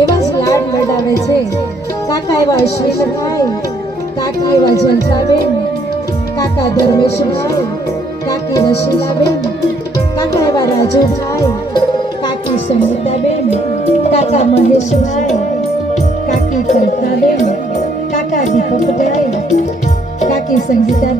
એવા જ લાડ લડાવે છે. કાકા એવા અશ્વિનભાઈ, કાકી એવા જંત્રાબેન, કાકા ધર્મેશભાઈ, કાકી રશીલાબેન, કાકા એવા રાજુભાઈ, કાકી સંગીતાબેન, કાકા મહેશભાઈ, કાકી કલ્પનાબેન, કાકા દીપકભાઈ, કાકી સંગીતાબેન,